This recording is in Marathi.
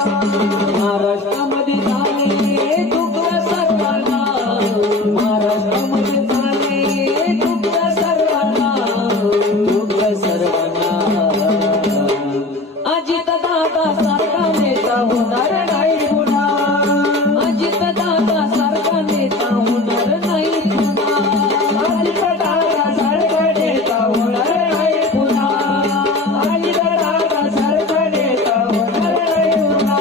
महाराष्ट्रामध्ये झाले दुःख सर्वांना, महाराष्ट्रामध्ये झाले दुःख सर्वांना, दुःख सर्वांना. अजित दादा सारखा नेता होणार नाही पुन्हा, अजित दादा सारखा नेता होणार नाही पुन्हा, अजित दादा सारखा नेता होणार नाही पुन्हा, अजित दादा सारखा नेता होणार नाही पुन्हा.